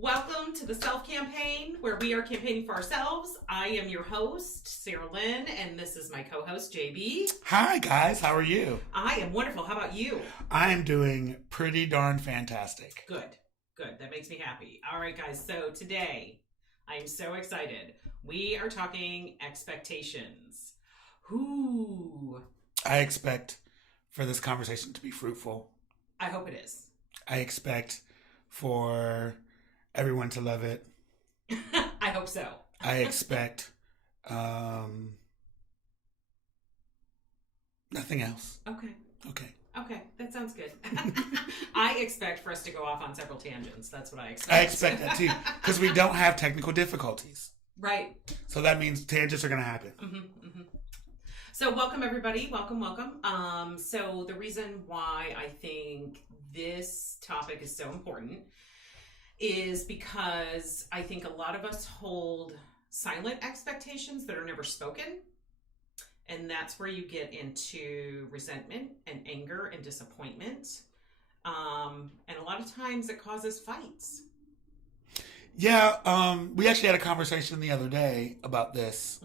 Welcome to the Self Campaign, where we are campaigning for ourselves. I am your host, Sarah Lynn, and this is my co-host, JB. Hi, guys. How are you? I am wonderful. How about you? I am doing pretty darn fantastic. Good. That makes me happy. All right, guys. So today, I am so excited. We are talking expectations. I expect for this conversation to be fruitful. I hope it is. I expect for everyone to love it. I hope so. I expect nothing else. Okay. Okay. That sounds good. I expect for us to go off on several tangents. That's what I expect. I expect that too, because we don't have technical difficulties. Right. So that means tangents are going to happen. Mm-hmm. So welcome, everybody. Welcome. So the reason why I think this topic is so important is because I think a lot of us hold silent expectations that are never spoken. And that's where you get into resentment and anger and disappointment. And a lot of times it causes fights. Yeah, we actually had a conversation the other day about this.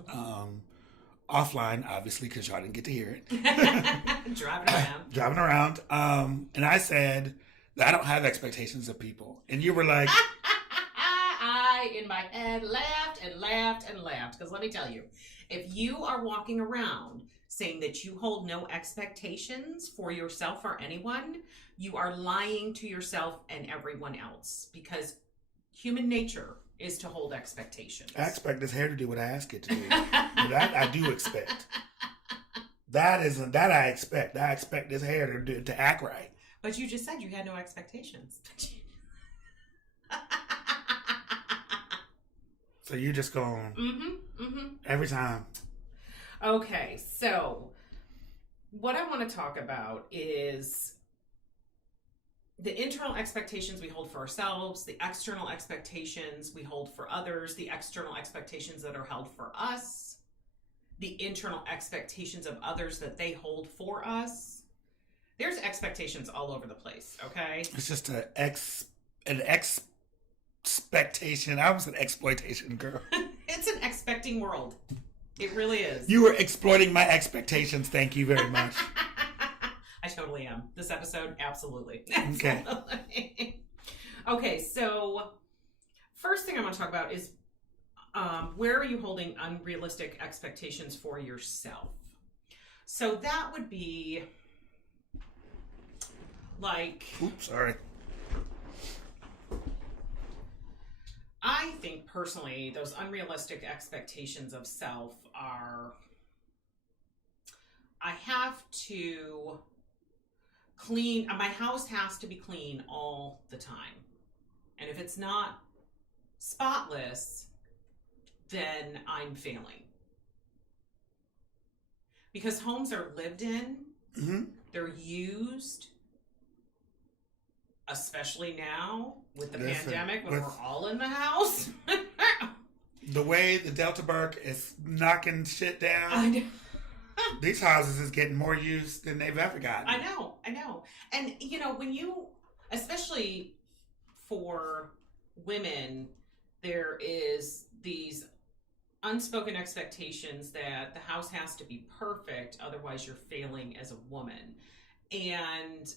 Offline, obviously, because y'all didn't get to hear it. Driving around. And I said that I don't have expectations of people. And you were like... I, in my head, laughed. Because let me tell you, if you are walking around saying that you hold no expectations for yourself or anyone, you are lying to yourself and everyone else. Because human nature is to hold expectations. I expect this hair to do what I ask it to do. That I do expect. That I expect. I expect this hair to act right. But you just said you had no expectations. So you just going every time. Okay, so what I want to talk about is the internal expectations we hold for ourselves, the external expectations we hold for others, the external expectations that are held for us, the internal expectations of others that they hold for us. There's expectations all over the place, okay? It's just an expectation. I was an exploitation girl. It's an expecting world. It really is. You were exploiting my expectations. Thank you very much. I totally am. This episode, absolutely. Okay. Okay, so first thing I want to talk about is where are you holding unrealistic expectations for yourself? So that would be like... Oops, sorry. I think personally, those unrealistic expectations of self are, I have to clean, my house has to be clean all the time. And if it's not spotless, then I'm failing. Because homes are lived in, they're used, especially now with the pandemic when we're all in the house. The way the Delta Burke is knocking shit down. I know. These houses is getting more used than they've ever gotten. I know. And, you know, when you, especially for women, there is these unspoken expectations that the house has to be perfect, otherwise you're failing as a woman. And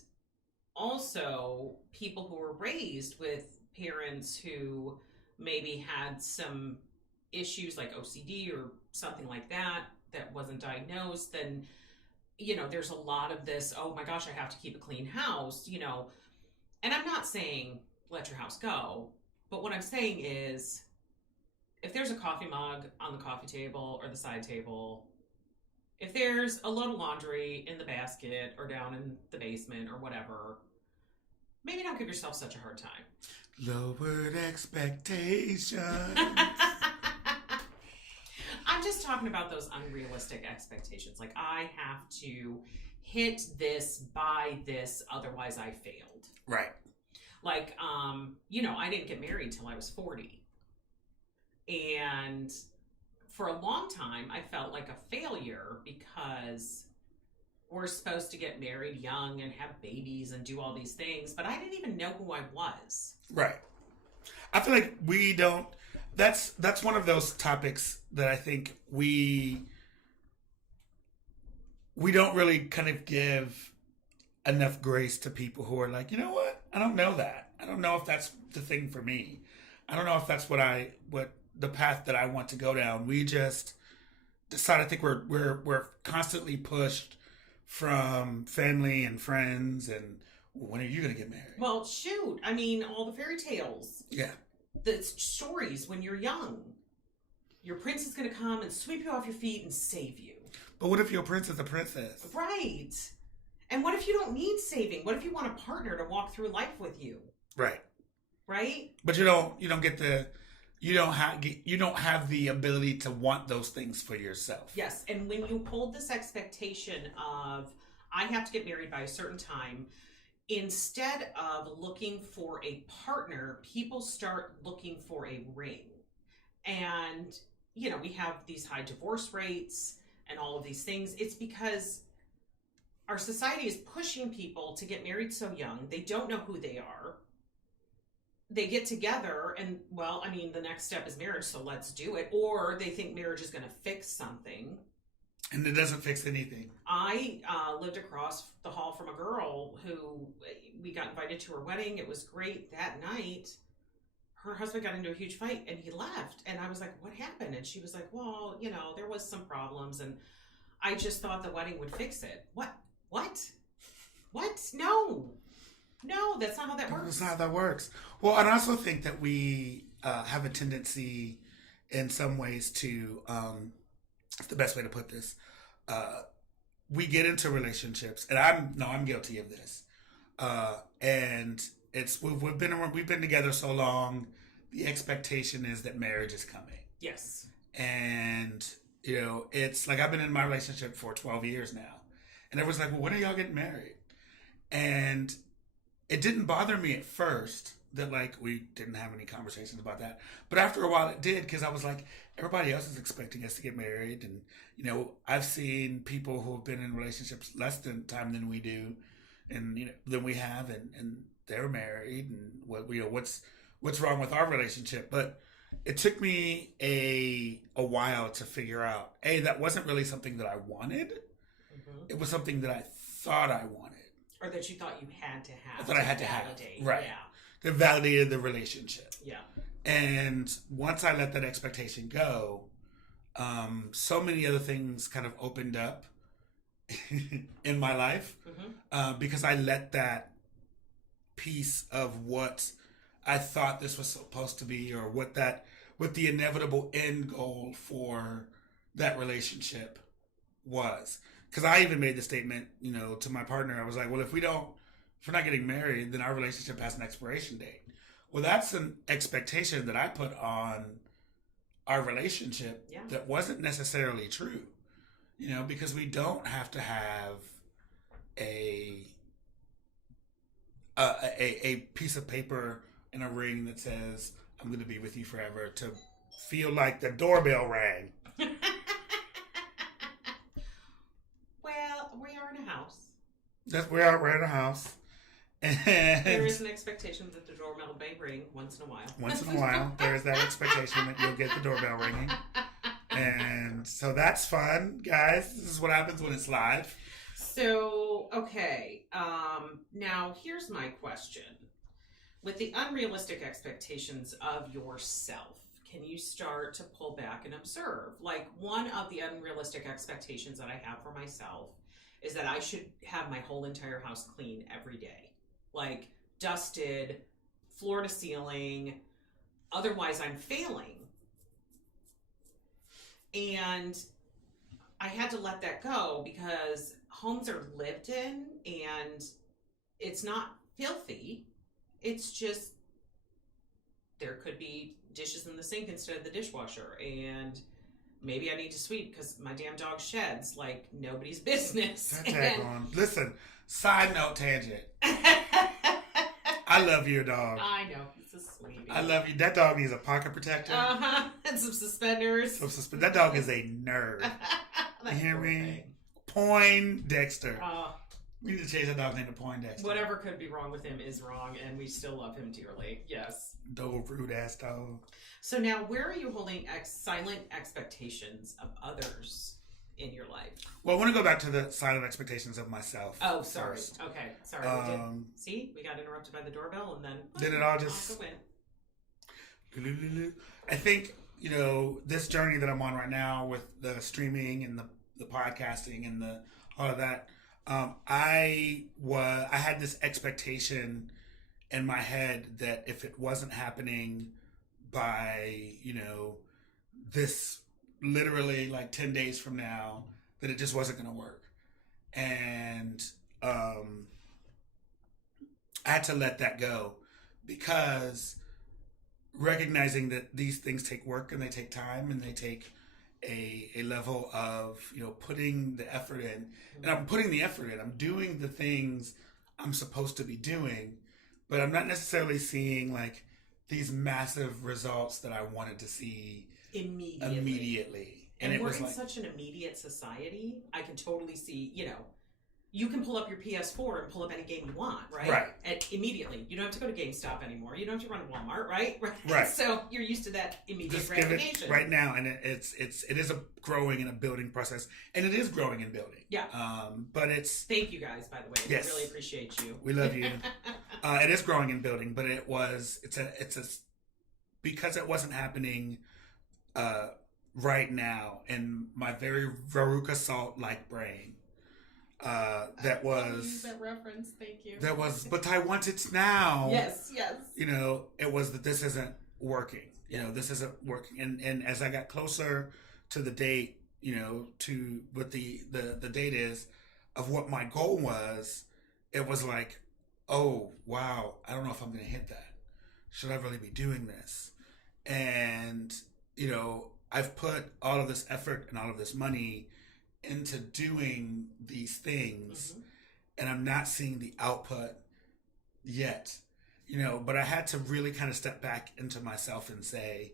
also people who were raised with parents who maybe had some issues like OCD or something like that wasn't diagnosed, then, you know, there's a lot of this, oh my gosh, I have to keep a clean house, you know. And I'm not saying let your house go, but what I'm saying is if there's a coffee mug on the coffee table or the side table, if there's a load of laundry in the basket or down in the basement or whatever, maybe don't give yourself such a hard time. Lowered expectations. I'm just talking about those unrealistic expectations. Like, I have to hit this, buy this, otherwise I failed. Right. Like, you know, I didn't get married till I was 40. And for a long time, I felt like a failure because we're supposed to get married young and have babies and do all these things, but I didn't even know who I was. Right. I feel like we don't. That's one of those topics that I think we don't really kind of give enough grace to people who are like, you know what? I don't know that. I don't know if that's the thing for me. I don't know if that's what the path that I want to go down. We just decide. I think we're constantly pushed from family and friends and when are you going to get married? Well, shoot. I mean, all the fairy tales. Yeah. The stories when you're young. Your prince is going to come and sweep you off your feet and save you. But what if your prince is a princess? Right. And what if you don't need saving? What if you want a partner to walk through life with you? Right. Right? But you don't have the ability to want those things for yourself. Yes. And when you hold this expectation of, I have to get married by a certain time, instead of looking for a partner, people start looking for a ring. And, we have these high divorce rates and all of these things. It's because our society is pushing people to get married so young. They don't know who they are. They get together and, the next step is marriage, so let's do it. Or they think marriage is going to fix something. And it doesn't fix anything. I lived across the hall from a girl who we got invited to her wedding. It was great. That night, her husband got into a huge fight and he left. And I was like, what happened? And she was like, well, there was some problems. And I just thought the wedding would fix it. What? No, that's not how that works. That's not how that works. Well, and I also think that we have a tendency in some ways to... the best way to put this. We get into relationships, and I'm guilty of this. And we've been together so long. The expectation is that marriage is coming. Yes. And it's like I've been in my relationship for 12 years now, and everyone's like, "Well, when are y'all getting married?" And it didn't bother me at first that we didn't have any conversations about that. But after a while it did, because I was like, everybody else is expecting us to get married. And, I've seen people who have been in relationships less time than we do and, than we have. And they're married and what's wrong with our relationship. But it took me a while to figure out, that wasn't really something that I wanted. Mm-hmm. It was something that I thought I wanted. Or that you thought you had to have. I thought I had to have. Right. Yeah. That validated the relationship. Yeah. And once I let that expectation go, so many other things kind of opened up in my life. Mm-hmm. Because I let that piece of what I thought this was supposed to be, or what the inevitable end goal for that relationship was. Because I even made the statement, to my partner. I was like, well, if we're not getting married, then our relationship has an expiration date. Well, that's an expectation that I put on our relationship that wasn't necessarily true, because we don't have to have a piece of paper and a ring that says, I'm going to be with you forever, to feel like the doorbell rang. Well, we are in a house. We're in a house. And there is an expectation that the doorbell may ring once in a while. Once in a while, there is that expectation that you'll get the doorbell ringing. And so that's fun, guys. This is what happens when it's live. So, okay. Now, here's my question. With the unrealistic expectations of yourself, can you start to pull back and observe? Like, one of the unrealistic expectations that I have for myself is that I should have my whole entire house clean every day. Like, dusted, floor to ceiling. Otherwise, I'm failing. And I had to let that go because homes are lived in and it's not filthy. It's just there could be dishes in the sink instead of the dishwasher, and maybe I need to sweep because my damn dog sheds like nobody's business. Listen, side note tangent. I love your dog. I know, he's a sweetie. I love you. That dog needs a pocket protector. And some suspenders. That dog is a nerd. You hear me? Poindexter. We need to change that dog's name to Poindexter. Whatever could be wrong with him is wrong, and we still love him dearly. Yes. Dog, rude ass dog. So now, where are you holding silent expectations of others in your life? Well, I want to go back to the silent expectations of myself. Oh, sorry. First. Okay, sorry. See, we got interrupted by the doorbell, and then did it all just? I think this journey that I'm on right now with the streaming and the podcasting and all of that. I had this expectation in my head that if it wasn't happening by this literally like 10 days from now, that it just wasn't going to work. And I had to let that go, because recognizing that these things take work and they take time and they take a level of putting the effort in. And I'm putting the effort in. I'm doing the things I'm supposed to be doing, but I'm not necessarily seeing like these massive results that I wanted to see immediately. And we're in such an immediate society. I can totally see, you can pull up your PS4 and pull up any game you want, right? Right. And immediately. You don't have to go to GameStop anymore. You don't have to run to Walmart, right? Right. So you're used to that immediate just gratification. Give it right now, and it is a growing and a building process, and it is growing and building. Yeah. But it's. Thank you guys, by the way. Yes. We really appreciate you. We love you. It is growing and building, but because it wasn't happening right now in my very veruc assault-like brain. That was use that reference. Thank you. That was, but I want it now. Yes. It was that this isn't working. This isn't working. And as I got closer to the date, to what the date is of what my goal was, it was like, oh wow, I don't know if I'm going to hit that. Should I really be doing this? And I've put all of this effort and all of this money into doing these things, and I'm not seeing the output yet, but I had to really kind of step back into myself and say,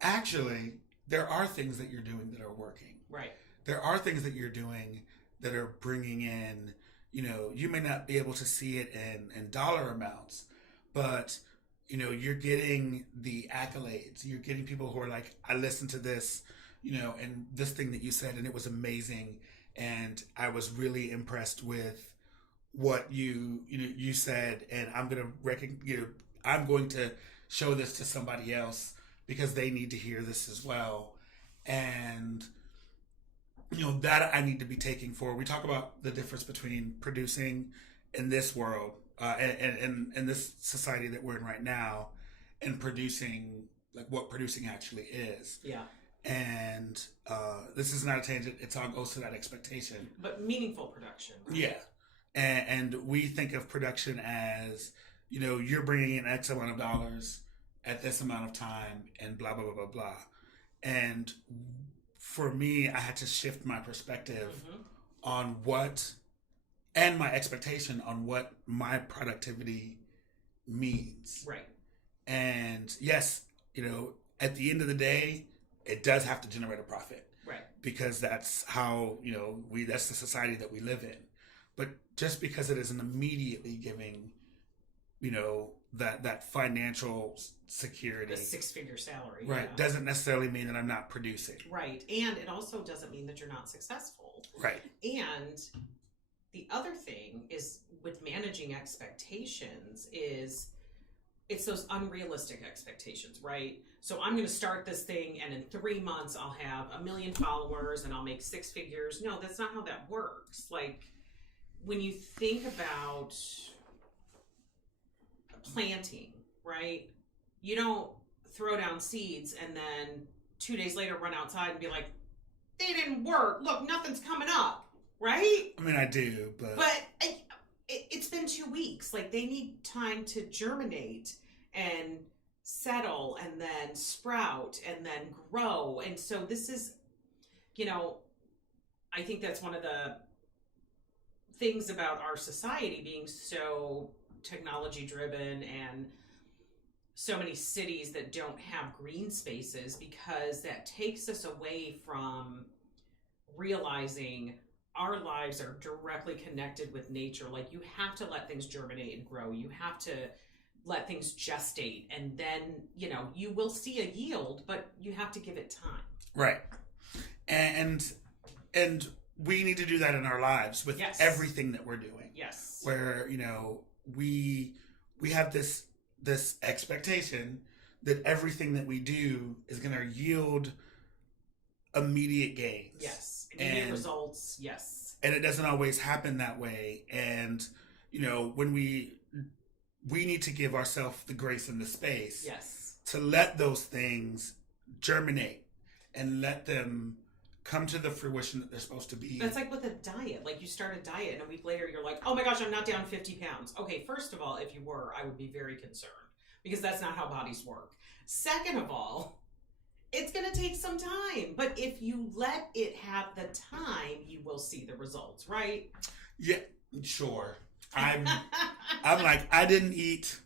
actually, there are things that you're doing that are working. Right. There are things that you're doing that are bringing in, you may not be able to see it in dollar amounts, but you're getting the accolades. You're getting people who are like, I listened to this, and this thing that you said, and it was amazing. And I was really impressed with what you said. And I'm going to show this to somebody else because they need to hear this as well. And, that I need to be taking forward. We talk about the difference between producing in this world, and in this society that we're in right now, and producing, like what producing actually is. Yeah. And this is not a tangent. It all goes to that expectation. But meaningful production. Right? Yeah. And we think of production as, you're bringing in X amount of dollars at this amount of time and blah, blah, blah, blah, blah. And for me, I had to shift my perspective on and my expectation on what my productivity means. Right. And yes, at the end of the day, it does have to generate a profit. Right. Because that's how, that's the society that we live in. But just because it isn't immediately giving, that financial security. A 6-figure salary. Right. Yeah. Doesn't necessarily mean that I'm not producing. Right. And it also doesn't mean that you're not successful. Right. And the other thing is with managing expectations is it's those unrealistic expectations, right? So I'm going to start this thing and in 3 months I'll have 1 million followers and I'll make 6 figures. No, that's not how that works. Like when you think about planting, right? You don't throw down seeds and then 2 days later run outside and be like, they didn't work. Look, nothing's coming up, right? I mean, I do, but it's been 2 weeks. Like they need time to germinate and settle and then sprout and then grow. And so this is, I think that's one of the things about our society being so technology driven and so many cities that don't have green spaces, because that takes us away from realizing our lives are directly connected with nature. Like, you have to let things germinate and grow. You have to let things gestate, and then, you will see a yield, but you have to give it time. Right. And we need to do that in our lives with everything that we're doing. Yes. Where, we have this expectation that everything that we do is going to yield immediate gains. Yes. Immediate results. Yes. And it doesn't always happen that way. And, when we need to give ourselves the grace and the space to let those things germinate and let them come to the fruition that they're supposed to be. That's like with a diet. Like, you start a diet and a week later you're like, oh my gosh, I'm not down 50 pounds. Okay, first of all, if you were, I would be very concerned, because that's not how bodies work. Second of all, it's going to take some time. But if you let it have the time, you will see the results, right? Yeah, sure. I'm like, I didn't eat.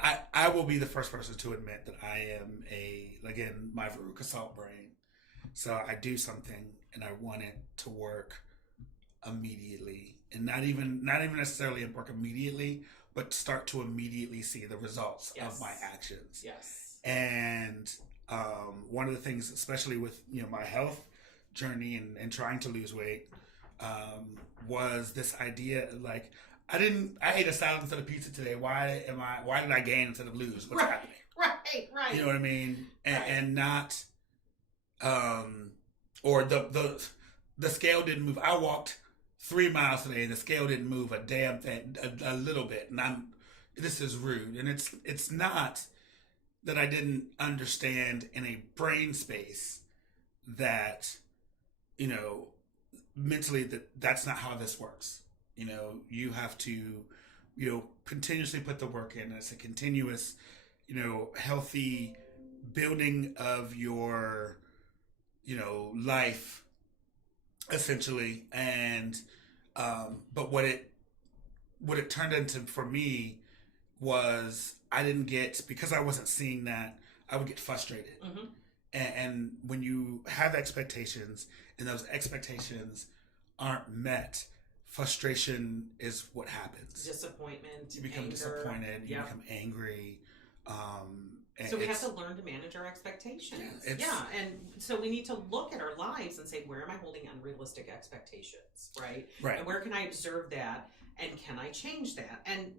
I will be the first person to admit that I am again, my veruc assault brain. So I do something and I want it to work immediately, and not even necessarily work immediately, but start to immediately see the results of my actions. Yes. And one of the things, especially with my health journey and trying to lose weight, was this idea like, I ate a salad instead of pizza today. Why did I gain instead of lose? What's happening? Right. You know what I mean? And not, or the scale didn't move. I walked 3 miles today and the scale didn't move a damn thing, a little bit. And this is rude. And it's not that I didn't understand in a brain space that, mentally that's not how this works. You have to, continuously put the work in. It's a continuous, healthy building of your, life, essentially. And, but what it turned into for me was, I didn't get, because I wasn't seeing that, I would get frustrated. Mm-hmm. And when you have expectations and those expectations aren't met, frustration is what happens. Disappointment. You become anger. Disappointed. You become angry. So we have to learn to manage our expectations. And so we need to look at our lives and say, where am I holding unrealistic expectations, right? And where can I observe that, and can I change that? And,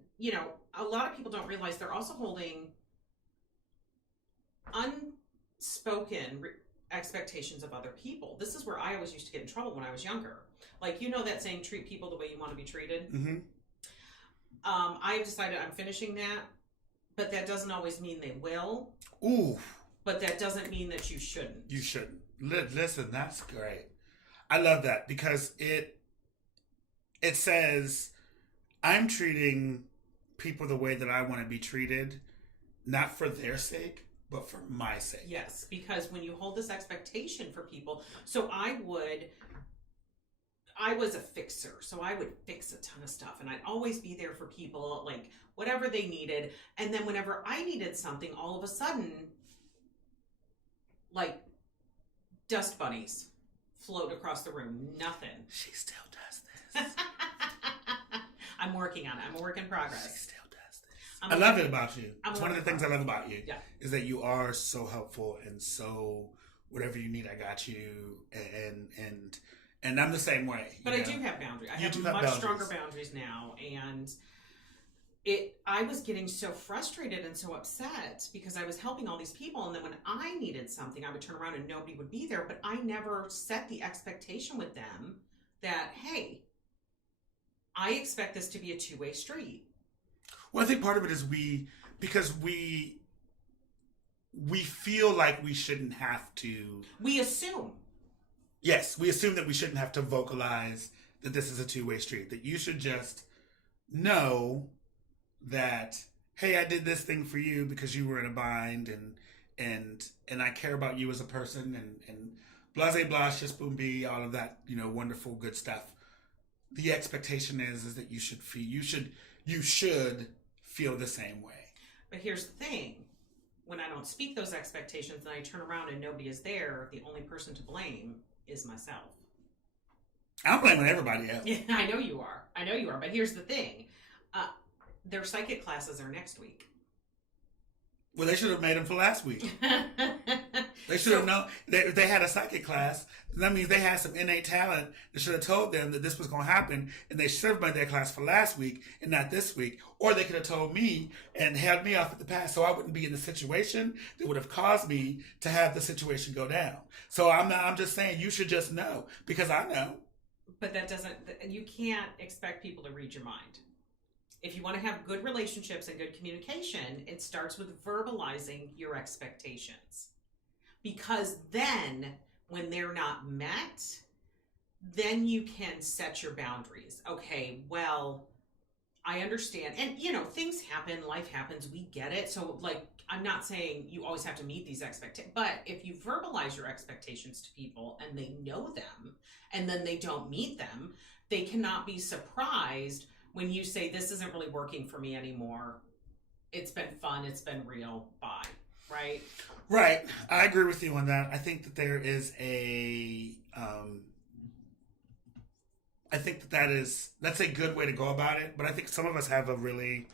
a lot of people don't realize they're also holding unspoken expectations of other people. This is where I always used to get in trouble when I was younger. Like, that saying, treat people the way you want to be treated? Mm-hmm. I have decided I'm finishing that. But that doesn't always mean they will. Ooh. But that doesn't mean that you shouldn't. You shouldn't. Listen, that's great. I love that, because it says, I'm treating people the way that I want to be treated, not for their sake, but for my sake. Yes, because when you hold this expectation for people, so I was a fixer, so I would fix a ton of stuff, and I'd always be there for people, like, whatever they needed. And then whenever I needed something, all of a sudden, like, dust bunnies float across the room. Nothing. She still does this. I'm working on it. I'm a work in progress. She still does this. I love it about you. It's one of the things I love about you. Yeah. Is that you are so helpful, and so whatever you need, I got you. And I'm the same way. But I do have boundaries. I have much stronger boundaries now. And I was getting so frustrated and so upset because I was helping all these people. And then when I needed something, I would turn around and nobody would be there. But I never set the expectation with them that, hey, I expect this to be a two-way street. Well, I think part of it is because we feel like we shouldn't have to. We assume. Yes, we assume that we shouldn't have to vocalize that this is a two-way street, that you should just know that, hey, I did this thing for you because you were in a bind, and I care about you as a person, and blase blah, shish boom bee, all of that, wonderful good stuff. The expectation is that you should feel the same way. But here's the thing. When I don't speak those expectations and I turn around and nobody is there, the only person to blame is myself. I'm blaming everybody else. Yeah, I know you are. But here's the thing. Their psychic classes are next week. Well, they should have made them for last week. They should have known. If they had a psychic class, that means they had some innate talent. They should have told them that this was going to happen, and they should have made their class for last week and not this week. Or they could have told me and held me off at the pass, so I wouldn't be in the situation that would have caused me to have the situation go down. So I'm just saying you should just know, because I know. But that doesn't. You can't expect people to read your mind. If you want to have good relationships and good communication, it starts with verbalizing your expectations. Because then, when they're not met, then you can set your boundaries. Okay, well, I understand. And, things happen, life happens, we get it. So, I'm not saying you always have to meet these expectations. But if you verbalize your expectations to people and they know them, and then they don't meet them, they cannot be surprised when you say, this isn't really working for me anymore. It's been fun. It's been real. Bye. Right? Right. I agree with you on that. I think that there is I think that's a good way to go about it. But I think some of us have a really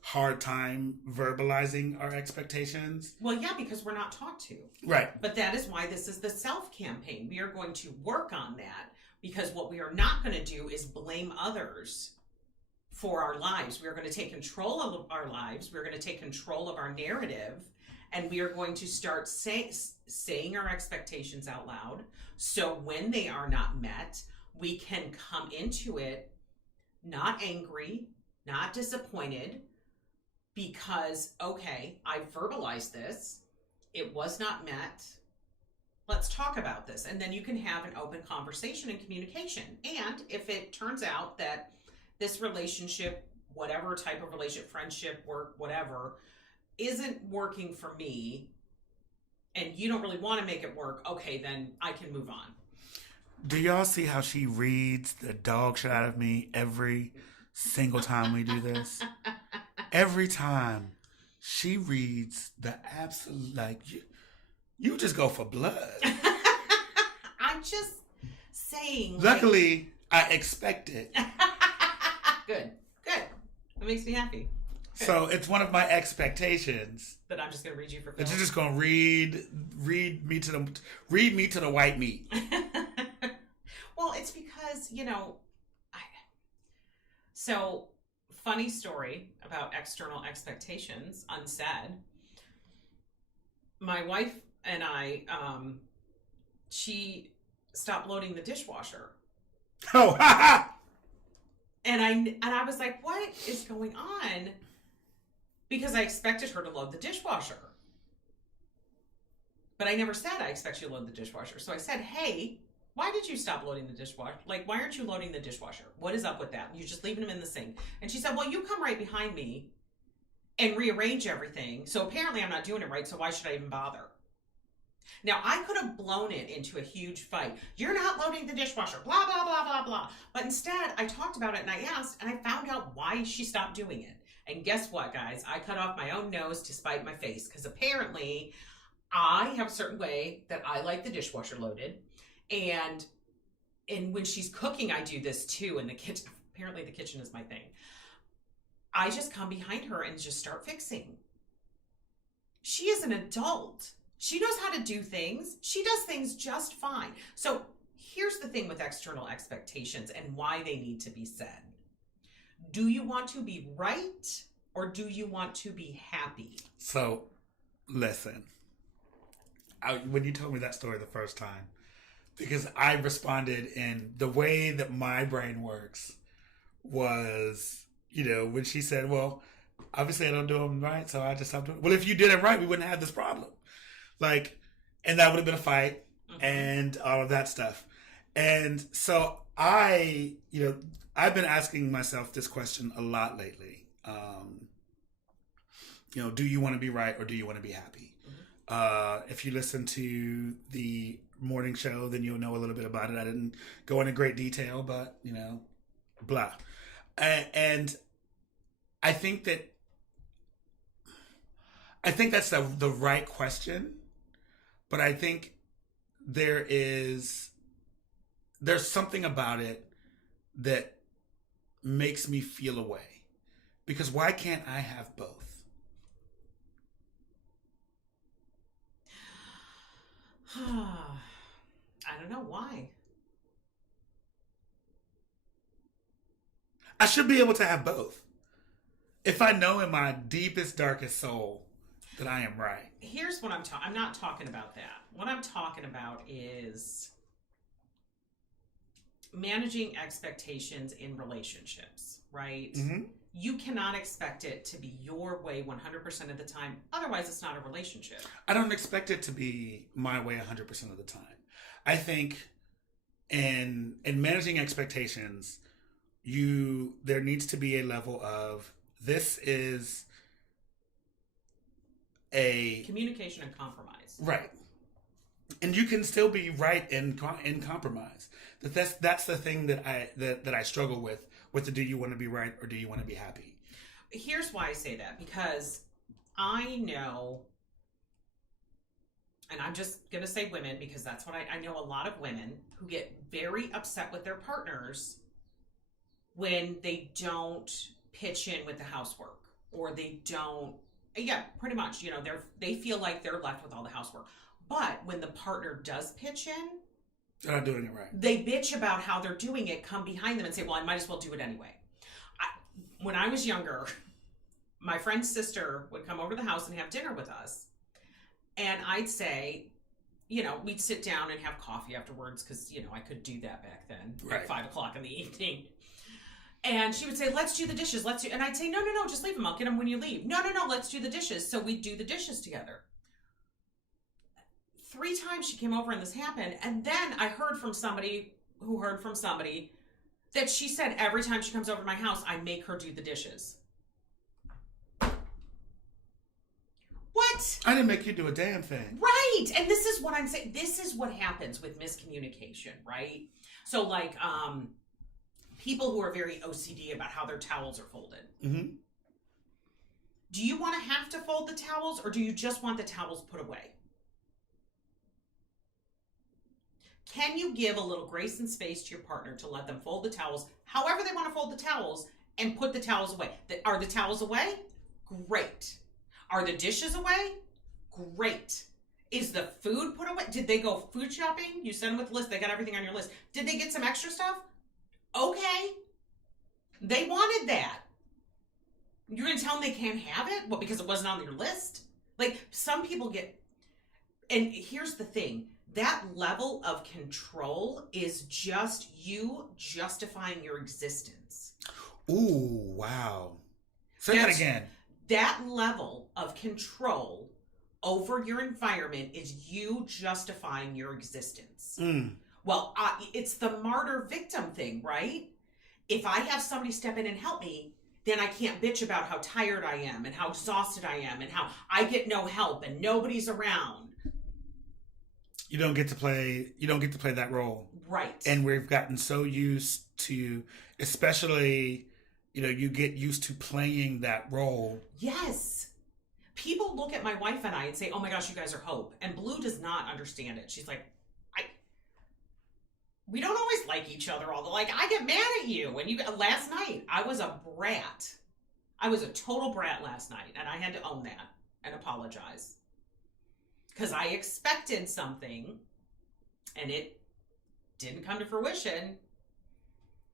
hard time verbalizing our expectations. Well, yeah, because we're not taught to. Right. But that is why this is the self campaign. We are going to work on that, because what we are not going to do is blame others for our lives. We are going to take control of our lives. We're going to take control of our narrative, and we are going to start saying our expectations out loud. So when they are not met, we can come into it not angry, not disappointed, because, okay, I verbalized this. It was not met. Let's talk about this. And then you can have an open conversation and communication. And if it turns out that this relationship, whatever type of relationship, friendship, work, whatever, isn't working for me, and you don't really want to make it work, okay, then I can move on. Do y'all see how she reads the dog shit out of me every single time we do this? Every time she reads the absolute, you just go for blood. I'm just saying. Luckily, I expect it. Good. That makes me happy. Good. So it's one of my expectations that I'm just going to read you for. That you're just going to read me to the white meat. Well, it's because So, funny story about external expectations unsaid. My wife and I, she stopped loading the dishwasher. Oh, And I was like, what is going on? Because I expected her to load the dishwasher. But I never said I expect you to load the dishwasher. So I said, hey, why did you stop loading the dishwasher? Why aren't you loading the dishwasher? What is up with that? You're just leaving them in the sink. And she said, well, you come right behind me and rearrange everything. So apparently I'm not doing it right. So why should I even bother? Now, I could have blown it into a huge fight. You're not loading the dishwasher, blah, blah, blah, blah, blah. But instead, I talked about it and I asked, and I found out why she stopped doing it. And guess what, guys? I cut off my own nose to spite my face, because apparently I have a certain way that I like the dishwasher loaded. And when she's cooking, I do this too in the kitchen. Apparently the kitchen is my thing. I just come behind her and just start fixing. She is an adult. She knows how to do things. She does things just fine. So here's the thing with external expectations and why they need to be said. Do you want to be right, or do you want to be happy? So, listen. When you told me that story the first time, because I responded in the way that my brain works was, when she said, well, obviously I don't do them right, so I just stopped doing it. Well, if you did it right, we wouldn't have this problem. And that would have been a fight and all of that stuff. And so I've been asking myself this question a lot lately. Do you want to be right or do you want to be happy? If you listen to the morning show, then you'll know a little bit about it. I didn't go into great detail, but, blah. And I think that's the right question. But I think there is there's something about it that makes me feel away. Because why can't I have both? I don't know why. I should be able to have both. If I know in my deepest, darkest soul that I am right. Here's what I'm not talking about that. What I'm talking about is managing expectations in relationships, right? Mm-hmm. You cannot expect it to be your way 100% of the time. Otherwise, it's not a relationship. I don't expect it to be my way 100% of the time. I think in managing expectations, there needs to be a level of, this is a communication and compromise. Right. And you can still be right in compromise. That's the thing that I struggle with the, do you want to be right or do you want to be happy? Here's why I say that, because I know, and I'm just going to say women because that's what I know, a lot of women who get very upset with their partners when they don't pitch in with the housework, or they don't, yeah, pretty much, they feel like they're left with all the housework. But when the partner does pitch in, they're not doing it right. They bitch about how they're doing it, come behind them and say, well, I might as well do it anyway. When I was younger, my friend's sister would come over to the house and have dinner with us. And I'd say, we'd sit down and have coffee afterwards because, I could do that back then, right. At 5 o'clock in the evening. And she would say, let's do the dishes. And I'd say, no, just leave them. I'll get them when you leave. No, let's do the dishes. So we'd do the dishes together. 3 times she came over and this happened. And then I heard from somebody who heard from somebody that she said every time she comes over to my house, I make her do the dishes. What? I didn't make you do a damn thing. Right. And this is what I'm saying. This is what happens with miscommunication, right? So like people who are very OCD about how their towels are folded. Mm-hmm. Do you want to have to fold the towels, or do you just want the towels put away? Can you give a little grace and space to your partner to let them fold the towels however they want to fold the towels and put the towels away? Are the towels away? Great. Are the dishes away? Great. Is the food put away? Did they go food shopping? You sent them with the list. They got everything on your list. Did they get some extra stuff? Okay. They wanted that. You're going to tell them they can't have it? Well, because it wasn't on your list? Like, some people get... And here's the thing. That level of control is just you justifying your existence. Ooh, wow. Say that again. That level of control over your environment is you justifying your existence. Mm. Well, it's the martyr-victim thing, right? If I have somebody step in and help me, then I can't bitch about how tired I am and how exhausted I am and how I get no help and nobody's around. You don't get to play that role. Right. And we've gotten so used to, especially, you get used to playing that role. Yes. People look at my wife and I and say, oh my gosh, you guys are hope. And Blue does not understand it. She's like, we don't always like each other. I get mad at you. Last night, I was a brat. I was a total brat last night. And I had to own that and apologize. Because I expected something, and it didn't come to fruition,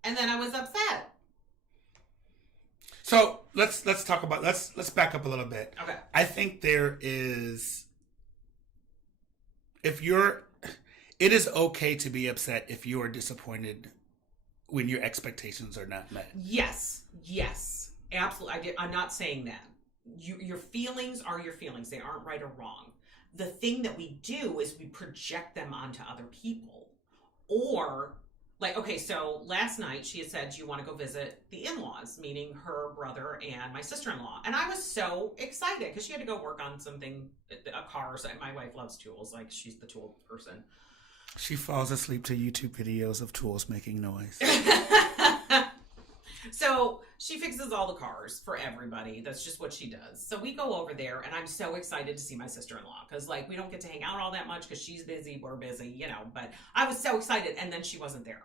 and then I was upset. So let's talk about let's back up a little bit. Okay. I think there is, it is okay to be upset if you are disappointed when your expectations are not met. Yes, absolutely. I'm not saying that. Your feelings are your feelings. They aren't right or wrong. The thing that we do is we project them onto other people. Or, so last night she had said, do you want to go visit the in-laws, meaning her brother and my sister-in-law? And I was so excited because she had to go work on something, a car or something. My wife loves tools. She's the tool person. She falls asleep to YouTube videos of tools making noise. So she fixes all the cars for everybody. That's just what she does. So we go over there, and I'm so excited to see my sister-in-law because, like, we don't get to hang out all that much because she's busy, we're busy, you know. But I was so excited, and then she wasn't there.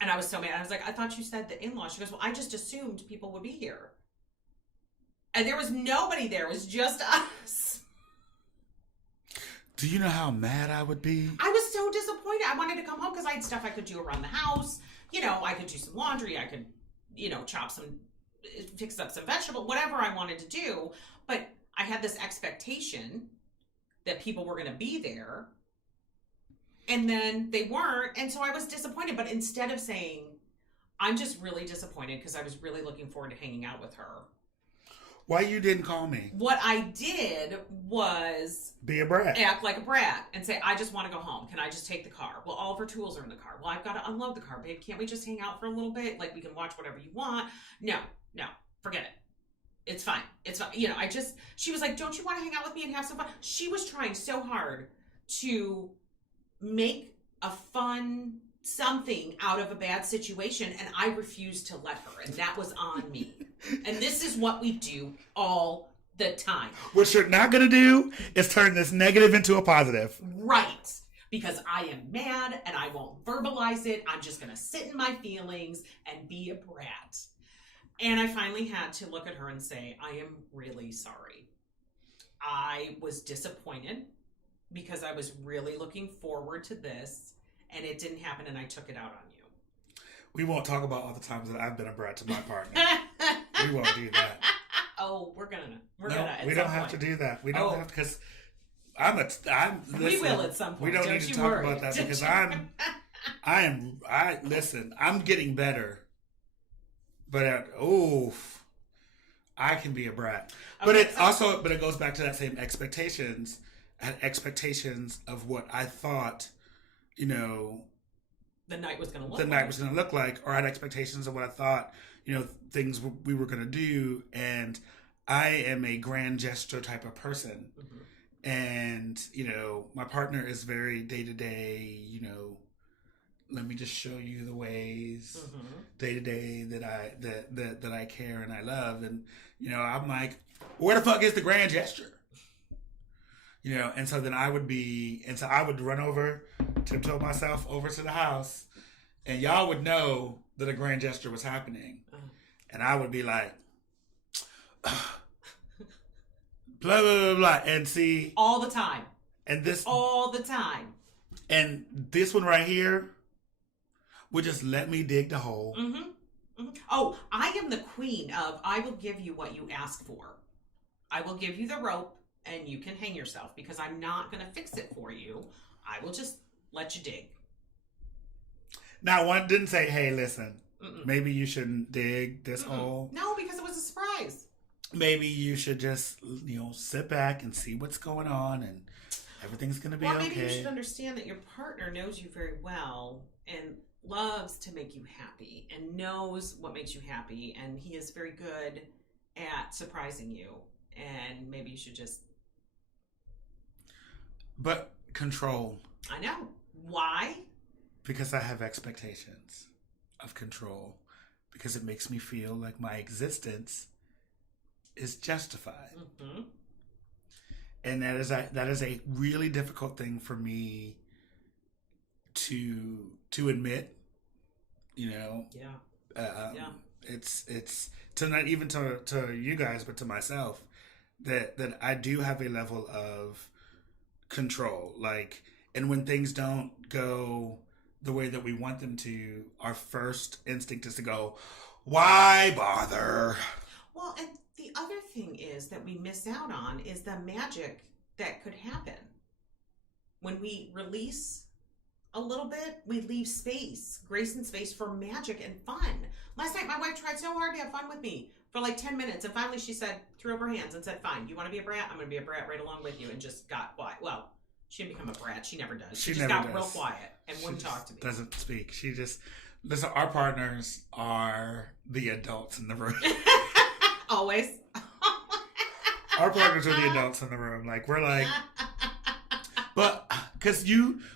And I was so mad. I was like, I thought you said the in-law. She goes, well, I just assumed people would be here. And there was nobody there. It was just us. Do you know how mad I would be? I was so disappointed. I wanted to come home because I had stuff I could do around the house. You know, I could do some laundry. I could, you know, fix up some vegetable, whatever I wanted to do. But I had this expectation that people were going to be there. And then they weren't. And so I was disappointed. But instead of saying, I'm just really disappointed because I was really looking forward to hanging out with her. Why you didn't call me? What I did was... be a brat. Act like a brat and say, I just want to go home. Can I just take the car? Well, all of her tools are in the car. Well, I've got to unload the car. Babe, can't we just hang out for a little bit? Like, we can watch whatever you want. No, forget it. It's fine. It's fine. You know, she was like, don't you want to hang out with me and have some fun? She was trying so hard to make a fun something out of a bad situation, and I refused to let her, and that was on me. And this is what we do all the time. What you're not going to do is turn this negative into a positive. Right. Because I am mad, and I won't verbalize it. I'm just going to sit in my feelings and be a brat. And I finally had to look at her and say, I am really sorry. I was disappointed because I was really looking forward to this, and it didn't happen, and I took it out on you. We won't talk about all the times that I've been a brat to my partner. We won't do that. Oh, we're gonna. We don't have to do that. We don't have to, because listen, we will at some point. We don't need to talk about that because I'm getting better. But I can be a brat. Okay, but it goes back to that same expectations. I had expectations of what I thought, you know, the night was going to look like, or I had expectations of what I thought, you know, things we were going to do. And I am a grand gesture type of person. Mm-hmm. And, you know, my partner is very day to day, you know, let me just show you the ways day to day that I care and I love. And, you know, I'm like, where the fuck is the grand gesture? You know, and so then I would run over, tiptoe myself over to the house, and y'all would know that a grand gesture was happening. And I would be like, blah, blah, blah, blah, and see. All the time. And this. All the time. And this one right here would just let me dig the hole. Mm-hmm. Mm-hmm. Oh, I am the queen of, I will give you what you ask for. I will give you the rope. And you can hang yourself because I'm not going to fix it for you. I will just let you dig. Now, one didn't say, hey, listen, maybe you shouldn't dig this hole. No, because it was a surprise. Maybe you should just, you know, sit back and see what's going on and everything's going to be okay. Maybe you should understand that your partner knows you very well and loves to make you happy and knows what makes you happy. And he is very good at surprising you. And maybe you should just... But control. I know. Why? Because I have expectations of control. Because it makes me feel like my existence is justified. Mm-hmm. And that is a really difficult thing for me to admit. You know. Yeah. It's to not even to you guys, but to myself, that I do have a level of control. Like, and when things don't go the way that we want them to, our first instinct is to go, why bother? Well, and the other thing is that we miss out on is the magic that could happen. When we release a little bit, we leave space, grace and space for magic and fun. Last night, my wife tried so hard to have fun with me for like 10 minutes. And finally she said, threw up her hands and said, fine, you want to be a brat? I'm going to be a brat right along with you. And just got quiet. Well, she didn't become a brat. She never does. She just got real quiet and wouldn't talk to me. Doesn't speak. She just, listen, our partners are the adults in the room. Always. Our partners are the adults in the room. Like, we're like, but, because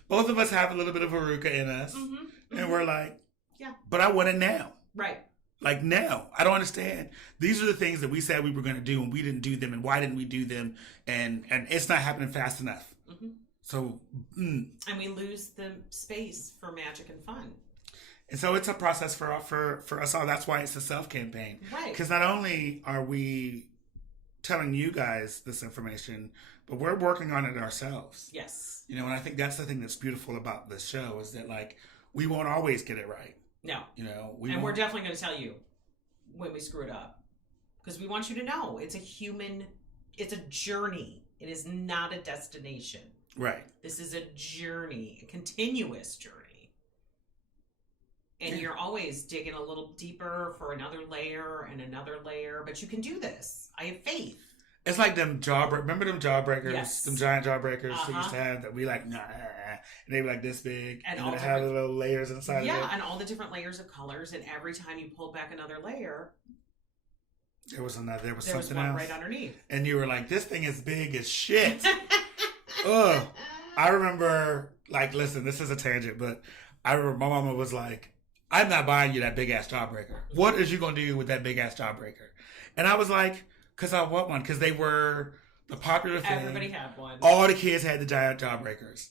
both of us have a little bit of veruca in us. Mm-hmm. And we're like, yeah, but I want it now. Right. Like, no, I don't understand. These are the things that we said we were going to do, and we didn't do them, and why didn't we do them? And it's not happening fast enough. Mm-hmm. So, and we lose the space for magic and fun. And so it's a process for us all. That's why it's a self-campaign. Right. Because not only are we telling you guys this information, but we're working on it ourselves. Yes. You know, and I think that's the thing that's beautiful about this show is that, like, we won't always get it right. No. You know, we're definitely going to tell you when we screw it up. Because we want you to know it's a journey. It is not a destination. Right. This is a journey, a continuous journey. And you're always digging a little deeper for another layer and another layer. But you can do this. I have faith. It's like them remember them jawbreakers? Yes. Them giant jawbreakers that used to have that we like, nah, and they were like this big. And then they have little layers inside of it. Yeah, and all the different layers of colors. And every time you pulled back another layer, there was something one else right underneath. And you were like, this thing is big as shit. Ugh. I remember, like, listen, this is a tangent, but I remember my mama was like, I'm not buying you that big ass jawbreaker. What is you gonna do with that big ass jawbreaker? And I was like, because I want one. Because they were the popular thing. Everybody had one. All the kids had the giant jawbreakers.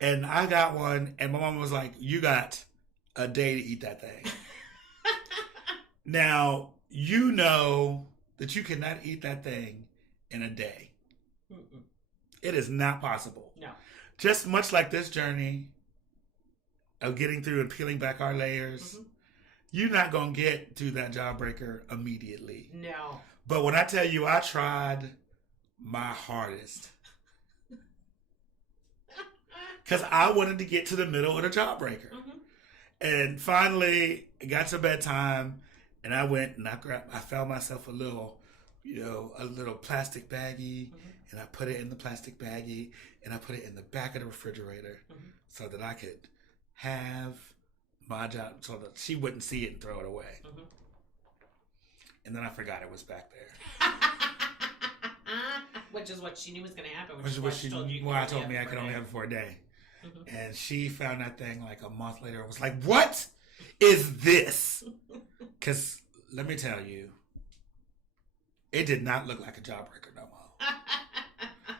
And I got one, and my mom was like, you got a day to eat that thing. Now, you know that you cannot eat that thing in a day. Mm-mm. It is not possible. No. Just much like this journey of getting through and peeling back our layers, mm-hmm. You're not going to get to that jawbreaker immediately. No. But when I tell you I tried my hardest, because I wanted to get to the middle of the jawbreaker. Mm-hmm. And finally, it got to bedtime, and I went and I found myself a little plastic baggie, mm-hmm. and I put it in the plastic baggie, and I put it in the back of the refrigerator, mm-hmm. so that I could have my job, so that she wouldn't see it and throw it away. Mm-hmm. And then I forgot it was back there. Which is what she knew was going to happen. I told me I could only have it for a day. Mm-hmm. And she found that thing like a month later and was like, what is this? Because let me tell you, it did not look like a jawbreaker no more.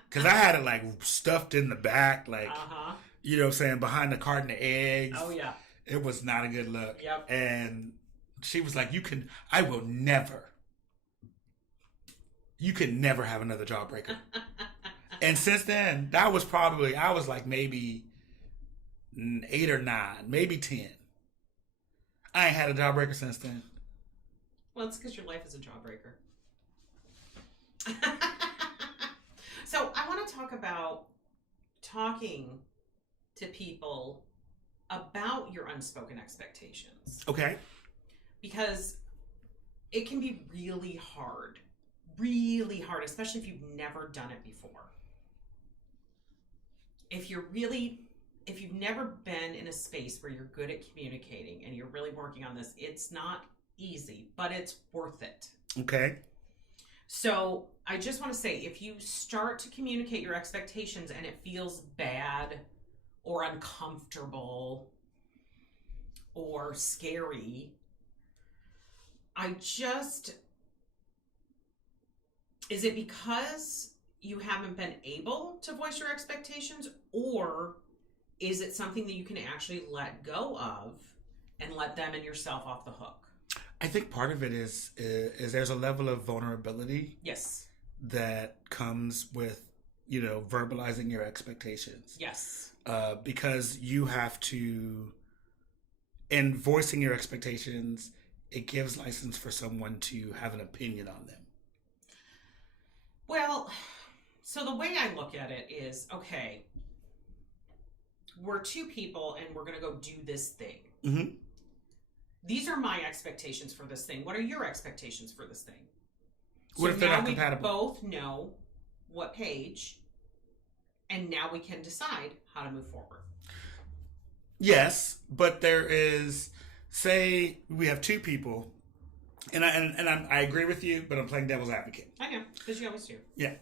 Because I had it like stuffed in the back, like, uh-huh. You know what I'm saying, behind the carton of eggs. Oh, yeah. It was not a good look. Yep. And she was like, you can never have another jawbreaker. And since then, that was probably, I was like maybe 8 or 9, maybe 10. I ain't had a jawbreaker since then. Well, it's because your life is a jawbreaker. So I want to talk about talking to people about your unspoken expectations. Okay. Because it can be really hard, especially if you've never done it before. If you've never been in a space where you're good at communicating and you're really working on this, it's not easy, but it's worth it. Okay. So I just want to say, if you start to communicate your expectations and it feels bad or uncomfortable or scary, is it because you haven't been able to voice your expectations, or is it something that you can actually let go of and let them and yourself off the hook? I think part of it is there's a level of vulnerability. Yes. That comes with, verbalizing your expectations. Yes. Because you have to, in voicing your expectations, it gives license for someone to have an opinion on them. Well, so the way I look at it is, okay, we're two people and we're going to go do this thing. Mm-hmm. These are my expectations for this thing. What are your expectations for this thing? What if they're not compatible? We both know what page, and now we can decide how to move forward. Yes, but there is, say we have two people, and I agree with you, but I'm playing devil's advocate. I know, because you always do. Yeah,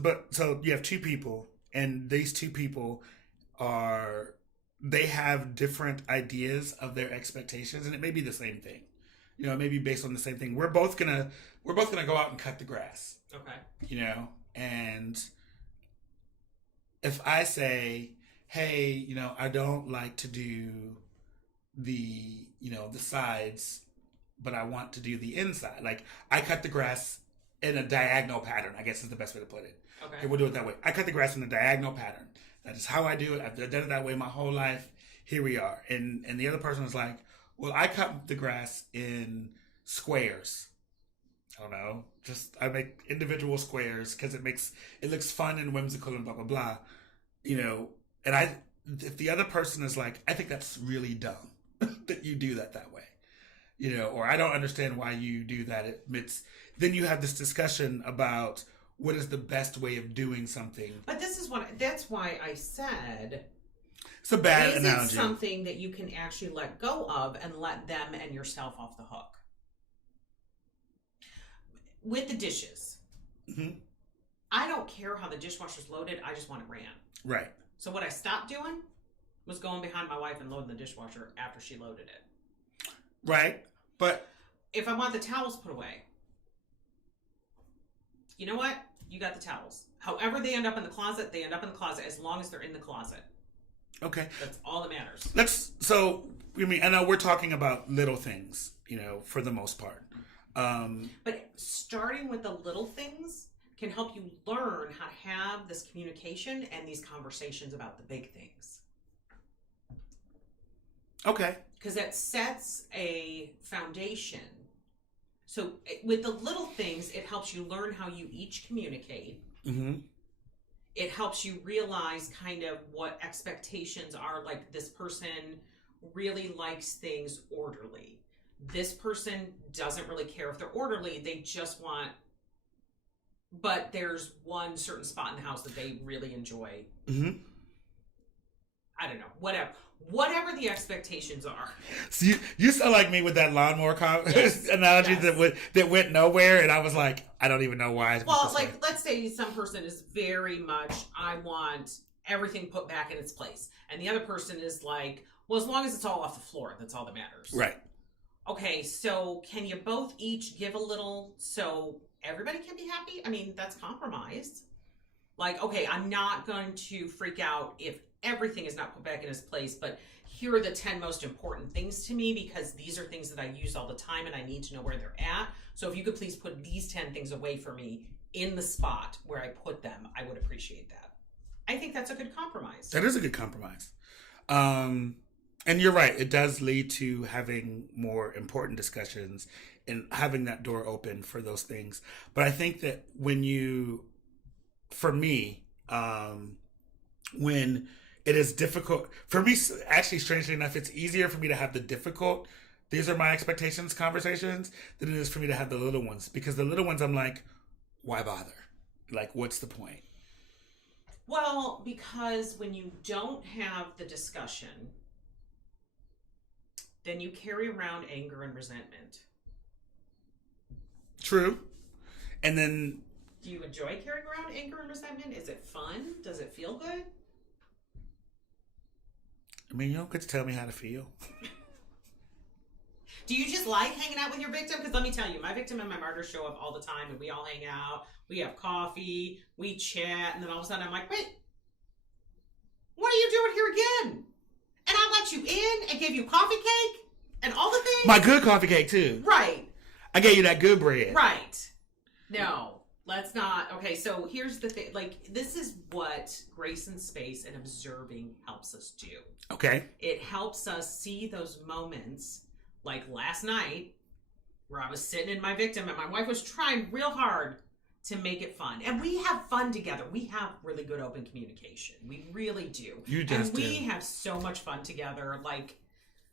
but so you have two people, and these two people they have different ideas of their expectations, and it may be the same thing. maybe based on the same thing. We're both gonna go out and cut the grass. Okay. And if I say, hey, I don't like to do the the sides, but I want to do the inside. Like, I cut the grass in a diagonal pattern, I guess is the best way to put it. Okay. We'll do it that way. I cut the grass in a diagonal pattern. That is how I do it. I've done it that way my whole life. Here we are. And the other person is like, well, I cut the grass in squares. I don't know. Just, I make individual squares because it looks fun and whimsical and blah, blah, blah. And if the other person is like, I think that's really dumb that you do that way. Or I don't understand why you do that. Then you have this discussion about what is the best way of doing something. But that's why I said, it's a bad analogy. Is it something that you can actually let go of and let them and yourself off the hook? With the dishes, I don't care how the dishwasher's loaded. I just want it ran. Right. So what I stopped doing was going behind my wife and loading the dishwasher after she loaded it. Right. But if I want the towels put away, you know what? You got the towels. However they end up in the closet, they end up in the closet as long as they're in the closet. Okay. That's all that matters. I know we're talking about little things, for the most part. But starting with the little things can help you learn how to have this communication and these conversations about the big things. Okay. Because that sets a foundation. So with the little things, it helps you learn how you each communicate. Mm-hmm. It helps you realize kind of what expectations are. Like, this person really likes things orderly. This person doesn't really care if they're orderly. They just want... But there's one certain spot in the house that they really enjoy. Mm-hmm. I don't know. Whatever the expectations are. So you sound like me with that lawnmower analogy that went nowhere, and I was like, I don't even know why. Well, like, let's say some person is very much, I want everything put back in its place, and the other person is like, well, as long as it's all off the floor, that's all that matters. Right. Okay, so can you both each give a little so everybody can be happy? I mean, that's compromise. Like, okay, I'm not going to freak out if everything is not put back in its place, but here are the 10 most important things to me because these are things that I use all the time and I need to know where they're at. So if you could please put these 10 things away for me in the spot where I put them, I would appreciate that. I think that's a good compromise. That is a good compromise. And you're right. It does lead to having more important discussions and having that door open for those things. But I think that for me, when it is difficult, for me, actually, strangely enough, it's easier for me to have the difficult, these are my expectations conversations, than it is for me to have the little ones. Because the little ones, I'm like, why bother? Like, what's the point? Well, because when you don't have the discussion, then you carry around anger and resentment. True. And then... Do you enjoy carrying around anger and resentment? Is it fun? Does it feel good? I mean, you don't get to tell me how to feel. Do you just like hanging out with your victim? Because let me tell you, my victim and my martyr show up all the time, and we all hang out. We have coffee. We chat. And then all of a sudden, I'm like, wait, what are you doing here again? And I let you in and gave you coffee cake and all the things. My good coffee cake, too. Right. I gave you that good bread. Right. No. Let's not. Okay, so here's the thing. Like, this is what grace and space and observing helps us do. Okay. It helps us see those moments, like last night, where I was sitting in my victim and my wife was trying real hard to make it fun. And we have fun together. We have really good open communication. We really do. You just And we have so much fun together. Like,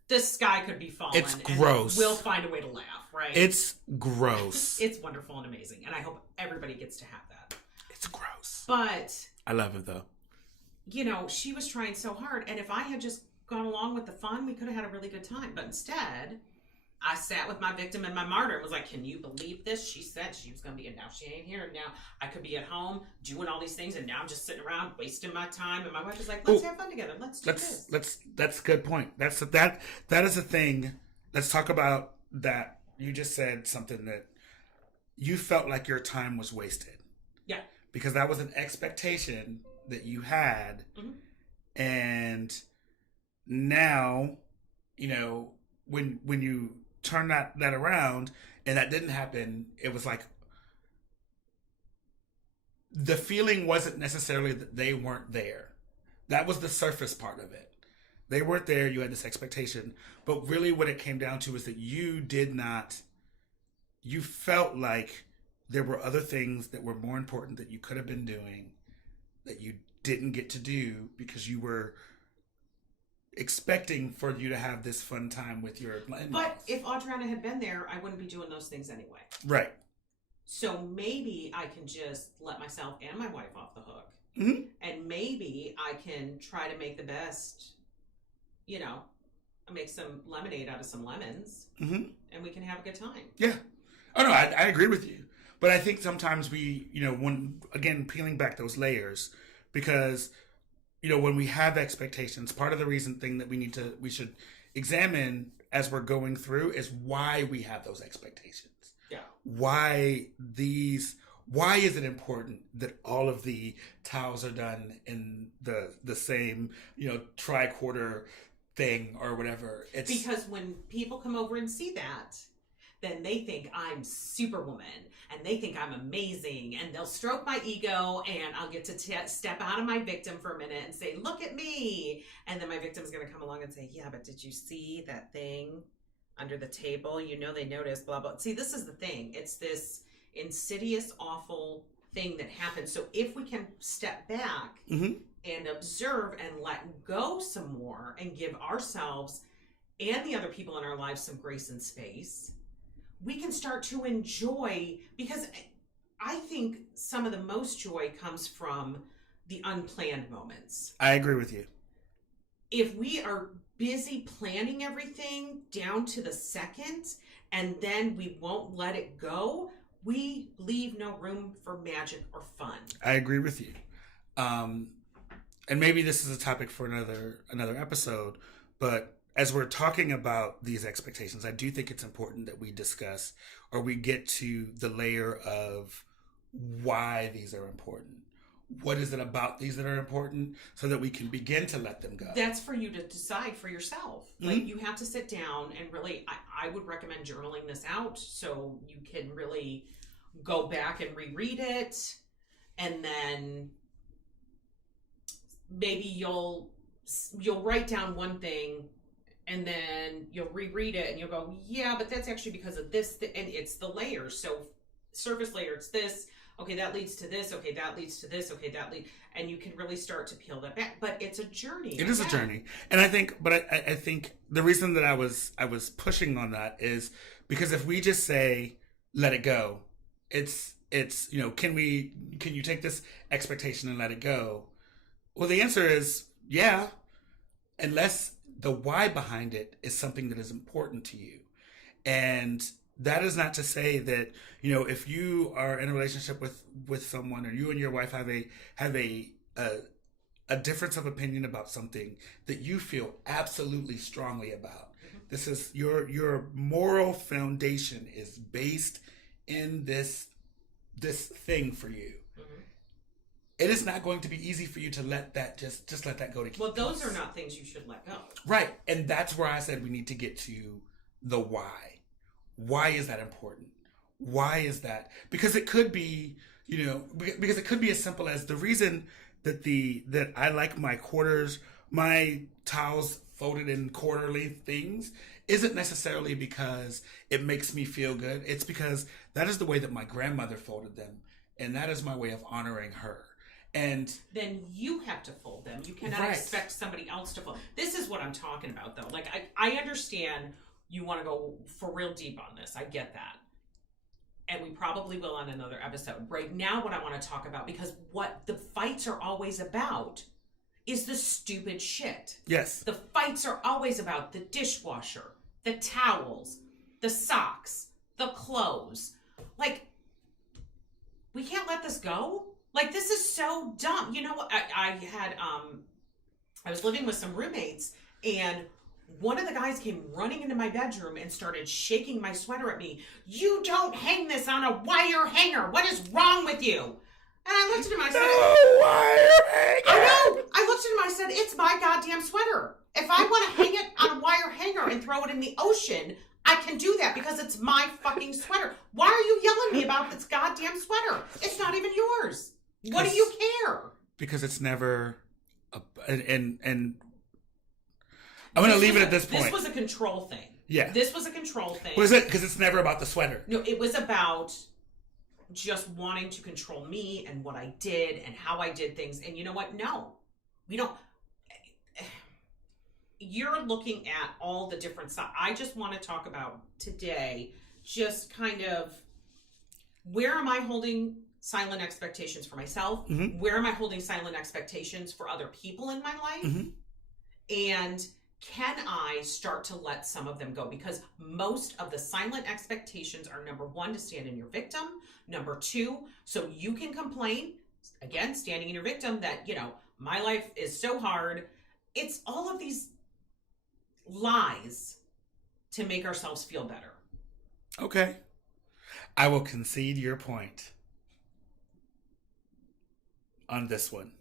the sky could be falling. It's gross. And we'll find a way to laugh, right? It's gross. It's wonderful and amazing. And I hope everybody gets to have that. It's gross. But... I love it, though. She was trying so hard. And if I had just gone along with the fun, we could have had a really good time. But instead, I sat with my victim and my martyr and was like, can you believe this? She said she was going to be, and now she ain't here. And now I could be at home doing all these things. And now I'm just sitting around wasting my time. And my wife was like, let's have fun together. Let's do this. That's a good point. That is a thing. Let's talk about that you just said something that you felt like your time was wasted. Yeah. Because that was an expectation that you had. Mm-hmm. And now, you know, when you turn that around and that didn't happen, it was like the feeling wasn't necessarily that they weren't there. That was the surface part of it. They weren't there, you had this expectation. But really what it came down to is that you felt like there were other things that were more important that you could have been doing that you didn't get to do because you were expecting for you to have this fun time with your in-laws. But if Adriana had been there, I wouldn't be doing those things anyway. Right. So maybe I can just let myself and my wife off the hook. Mm-hmm. And maybe I can try to make the best, you know, make some lemonade out of some lemons. Mm-hmm. And we can have a good time. Yeah. Oh, no, I agree with you. But I think sometimes we, you know, when, again, peeling back those layers, because, you know, when we have expectations, part of the thing that we should examine as we're going through is why we have those expectations. Yeah. Why is it important that all of the towels are done in the same, you know, tricorder thing or whatever? It's because when people come over and see that, then they think I'm Superwoman and they think I'm amazing and they'll stroke my ego and I'll get to step out of my victim for a minute and say, look at me. And then my victim's going to come along and say, yeah, but did you see that thing under the table? You know, they noticed, blah, blah. See, this is the thing. It's this insidious, awful thing that happens. So if we can step back mm-hmm. and observe and let go some more and give ourselves and the other people in our lives some grace and space, we can start to enjoy, because I think some of the most joy comes from the unplanned moments. I agree with you. If we are busy planning everything down to the second and then we won't let it go, we leave no room for magic or fun. I agree with you. And maybe this is a topic for another episode, but as we're talking about these expectations, I do think it's important that we discuss or we get to the layer of why these are important. What is it about these that are important so that we can begin to let them go? That's for you to decide for yourself. Mm-hmm. Like, you have to sit down and really, I would recommend journaling this out so you can really go back and reread it. And then maybe you'll write down one thing and then you'll reread it and you'll go, yeah, but that's actually because of this. And it's the layers. So surface layer, it's this. Okay, that leads to this. Okay, that leads to this. Okay, and you can really start to peel that back. But it's a journey. It is a journey. And I think, I think the reason that I was pushing on that is because if we just say, let it go, it's, you know, can you take this expectation and let it go? Well, the answer is yeah, unless the why behind it is something that is important to you. And that is not to say that, you know, if you are in a relationship with someone or you and your wife have a difference of opinion about something that you feel absolutely strongly about. Mm-hmm. This is your moral foundation is based in this thing for you. It is not going to be easy for you to let that just let that go to keep Well, those peace. are not things you should let go. Right. And that's where I said we need to get to the why. Why is that important? Why is that? Because it could be, you know, because it could be as simple as the reason that I like my towels folded in quarterly things isn't necessarily because it makes me feel good. It's because that is the way that my grandmother folded them. And that is my way of honoring her. And then you have to fold them. You cannot right. expect somebody else to fold. This is what I'm talking about, though. Like, I understand you want to go for real deep on this. I get that. And we probably will on another episode. Right now, what I want to talk about, because what the fights are always about is the stupid shit. Yes. The fights are always about the dishwasher, the towels, the socks, the clothes. Like, we can't let this go. Like, this is so dumb. You know what? I was living with some roommates, and one of the guys came running into my bedroom and started shaking my sweater at me. You don't hang this on a wire hanger. What is wrong with you? And I looked at him, I said, no wire hanger. I know. I looked at him, I said, it's my goddamn sweater. If I want to hang it on a wire hanger and throw it in the ocean, I can do that because it's my fucking sweater. Why are you yelling at me about this goddamn sweater? It's not even yours. What do you care? Because it's never, and I'm going to leave it at this point. This was a control thing. Yeah. This was a control thing. Was it? Because it's never about the sweater. No, it was about just wanting to control me and what I did and how I did things. And you know what? No, we don't. You're looking at all the different stuff. I just want to talk about today, just kind of, where am I holding silent expectations for myself? Mm-hmm. Where am I holding silent expectations for other people in my life? Mm-hmm. And can I start to let some of them go? Because most of the silent expectations are, number one, to stand in your victim. Number two, so you can complain, again, standing in your victim, that, you know, my life is so hard. It's all of these lies to make ourselves feel better. Okay. I will concede your point on this one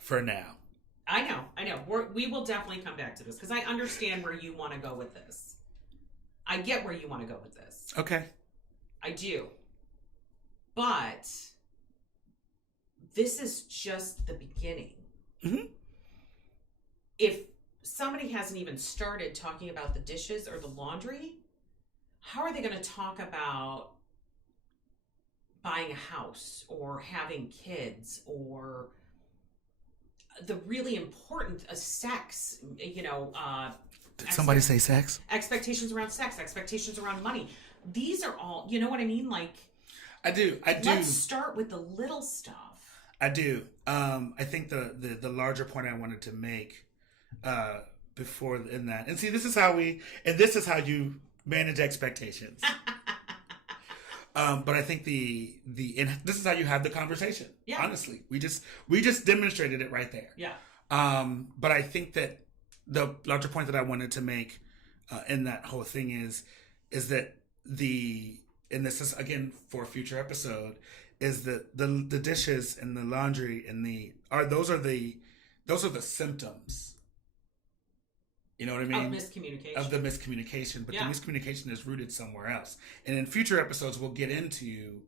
for now. I know. We will definitely come back to this because I understand where you want to go with this. I get where you want to go with this. Okay. I do. But this is just the beginning. Mm-hmm. If somebody hasn't even started talking about the dishes or the laundry, how are they going to talk about buying a house or having kids or the really important sex, you know, did somebody say sex? Expectations around sex, expectations around money. These are all, you know what I mean? Like, I do. Let's start with the little stuff. I do. I think the larger point I wanted to make before in that, and see, this is how you manage expectations. But I think this is how you have the conversation. Yeah. Honestly, we just demonstrated it right there. Yeah. But I think that the larger point that I wanted to make in that whole thing is that and this is again for a future episode, is that the dishes and the laundry and those are the symptoms. You know what I mean? Of the miscommunication. But the miscommunication is rooted somewhere else. And in future episodes, we'll get into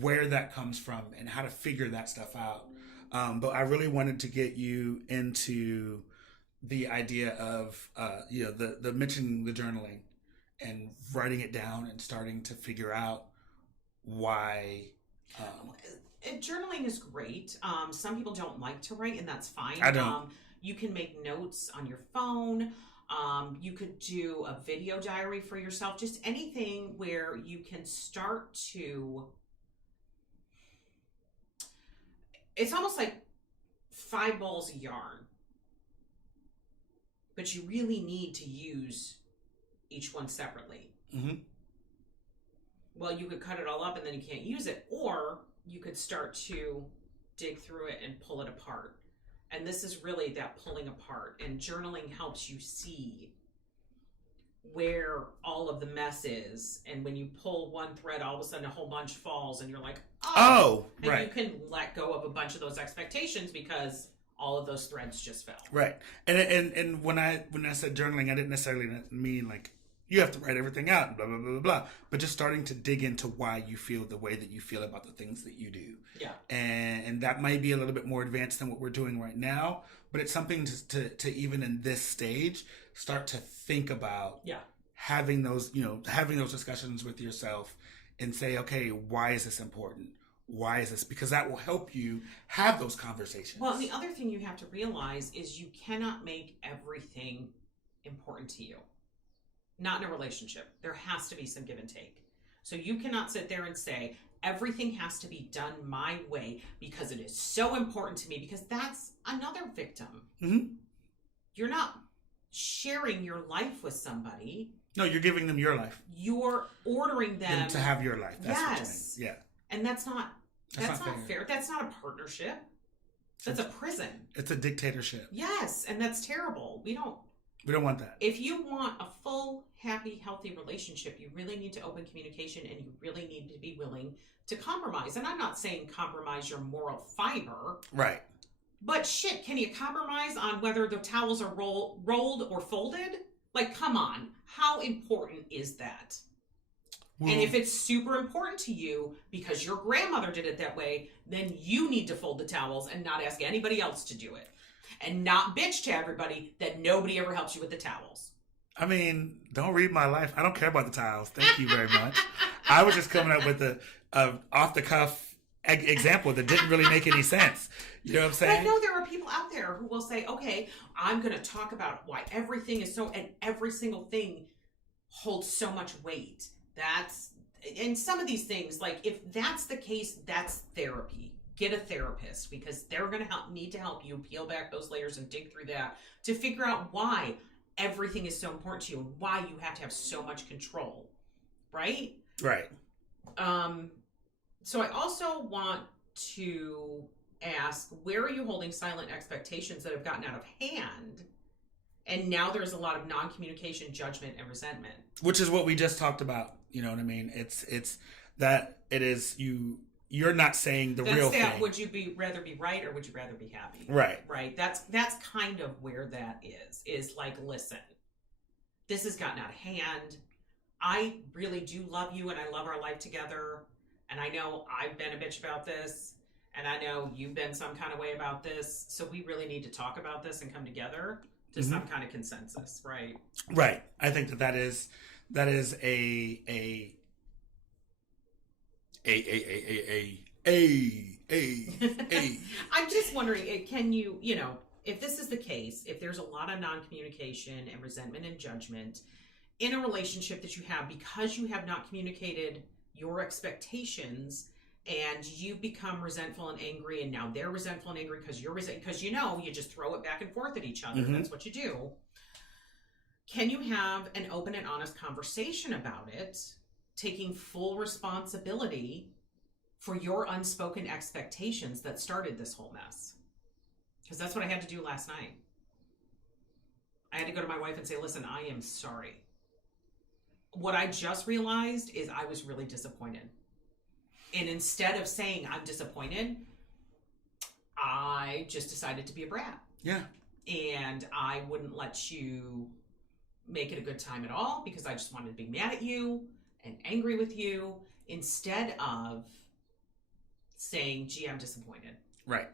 where that comes from and how to figure that stuff out. But I really wanted to get you into the idea of, the mentioning the journaling and writing it down and starting to figure out why. Journaling is great. Some people don't like to write, and that's fine. I don't. You can make notes on your phone. You could do a video diary for yourself. Just anything where you can start to... It's almost like 5 balls of yarn. But you really need to use each one separately. Mm-hmm. Well, you could cut it all up and then you can't use it. Or you could start to dig through it and pull it apart. And this is really that pulling apart. And journaling helps you see where all of the mess is. And when you pull one thread, all of a sudden a whole bunch falls and you're like, oh, and right. You can let go of a bunch of those expectations because all of those threads just fell. Right. And when I said journaling, I didn't necessarily mean like you have to write everything out and blah, blah, blah, blah, blah. But just starting to dig into why you feel the way that you feel about the things that you do. Yeah. And that might be a little bit more advanced than what we're doing right now. But it's something to even in this stage, start to think about having those discussions with yourself and say, okay, why is this important? Why is this? Because that will help you have those conversations. Well, the other thing you have to realize is you cannot make everything important to you. Not in a relationship. There has to be some give and take. So you cannot sit there and say, everything has to be done my way because it is so important to me, because that's another victim. Mm-hmm. You're not sharing your life with somebody. No, you're giving them your life. You're ordering them to have your life. That's yes. What you mean. Yeah. And that's not fair. That's not a partnership. That's a prison. It's a dictatorship. Yes, and that's terrible. We don't We don't want that. If you want a full, happy, healthy relationship, you really need to open communication, and you really need to be willing to compromise. And I'm not saying compromise your moral fiber. Right. But shit, can you compromise on whether the towels are rolled or folded? Like, come on. How important is that? Well, and if it's super important to you because your grandmother did it that way, then you need to fold the towels and not ask anybody else to do it. And not bitch to everybody that nobody ever helps you with the towels. I mean, don't read my life. I don't care about the towels. Thank you very much. I was just coming up with a off-the-cuff example that didn't really make any sense. You know what I'm saying? But I know there are people out there who will say, okay, I'm going to talk about why everything is so, and every single thing holds so much weight. And some of these things, like, if that's the case, that's therapy. Get a therapist, because they're going to need to help you peel back those layers and dig through that to figure out why everything is so important to you and why you have to have so much control. Right? Right. So I also want to ask, where are you holding silent expectations that have gotten out of hand? And now there's a lot of non-communication, judgment, and resentment. Which is what we just talked about. You know what I mean? It's that it is you're not saying the real thing. Would you rather be right, or would you rather be happy? Right. Right. That's kind of where that is like, listen, this has gotten out of hand. I really do love you, and I love our life together. And I know I've been a bitch about this, and I know you've been some kind of way about this. So we really need to talk about this and come together to some kind of consensus, right? Right. I think that is a I'm just wondering, can you, if this is the case, if there's a lot of non-communication and resentment and judgment in a relationship that you have because you have not communicated your expectations, and you become resentful and angry, and now they're resentful and angry because because you just throw it back and forth at each other. Mm-hmm. That's what you do. Can you have an open and honest conversation about it, taking full responsibility for your unspoken expectations that started this whole mess? Because that's what I had to do last night. I had to go to my wife and say, listen, I am sorry. What I just realized is I was really disappointed. And instead of saying I'm disappointed, I just decided to be a brat. Yeah. And I wouldn't let you make it a good time at all, because I just wanted to be mad at you and angry with you, instead of saying, gee, I'm disappointed. Right.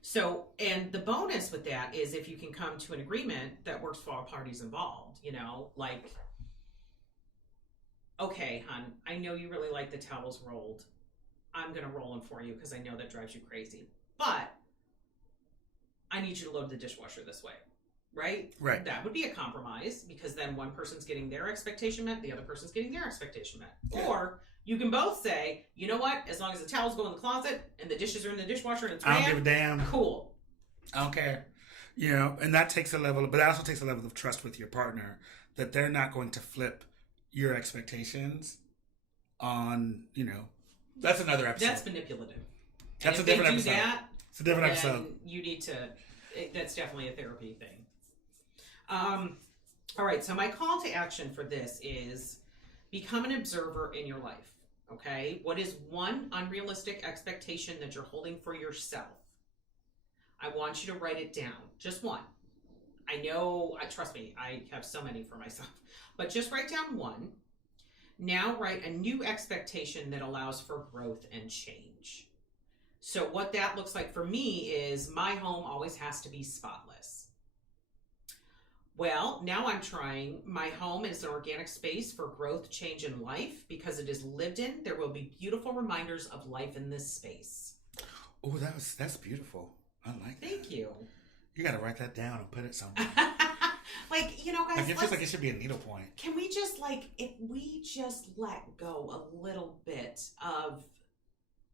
So, and the bonus with that is if you can come to an agreement that works for all parties involved, like, okay, hon, I know you really like the towels rolled. I'm going to roll them for you because I know that drives you crazy. But I need you to load the dishwasher this way, right? Right. That would be a compromise, because then one person's getting their expectation met, the other person's getting their expectation met. Yeah. Or you can both say, you know what? As long as the towels go in the closet and the dishes are in the dishwasher and it's I don't give a damn. Cool. I don't care. And that takes a level, but that also takes a level of trust with your partner, that they're not going to flip your expectations on, that's another episode. That's manipulative. That's a different episode. It's a different episode. You need to, that's definitely a therapy thing. All right. So my call to action for this is become an observer in your life. Okay. What is one unrealistic expectation that you're holding for yourself? I want you to write it down. Just one. I know, trust me, I have so many for myself, but just write down one. Now write a new expectation that allows for growth and change. So what that looks like for me is my home always has to be spotless. Well, now I'm trying, my home is an organic space for growth, change, and life. Because it is lived in, there will be beautiful reminders of life in this space. Oh, that's beautiful. I like that. Thank you. You got to write that down and put it somewhere. Guys, it feels like it should be a needlepoint. Can we just, if we just let go a little bit of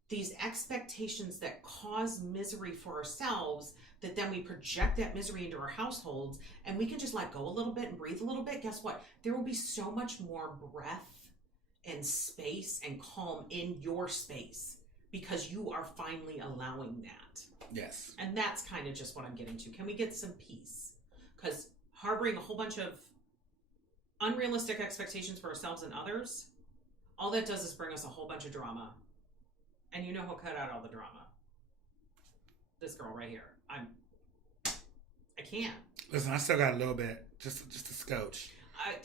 these expectations that cause misery for ourselves, that then we project that misery into our households, and we can just let go a little bit and breathe a little bit, guess what? There will be so much more breath and space and calm in your space, because you are finally allowing that. Yes. And that's kind of just what I'm getting to. Can we get some peace? Because harboring a whole bunch of unrealistic expectations for ourselves and others, all that does is bring us a whole bunch of drama. And you know who'll cut out all the drama? This girl right here. I can't. Listen, I still got a little bit, just a scotch.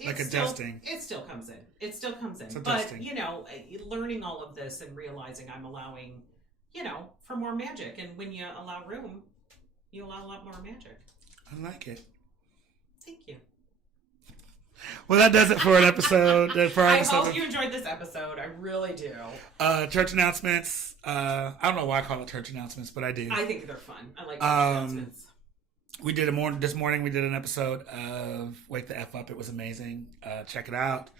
Like adjusting. It still comes in. It still comes in. It's but, adjusting. you know, learning all of this and realizing I'm allowing, you know, for more magic. And when you allow room, you allow a lot more magic. I like it. Thank you. Well, that does it for an episode. I hope you enjoyed this episode. I really do. Church announcements. I don't know why I call it church announcements, but I do. I think they're fun. I like church announcements. We did this morning. We did an episode of Wake the F Up. It was amazing. Check it out.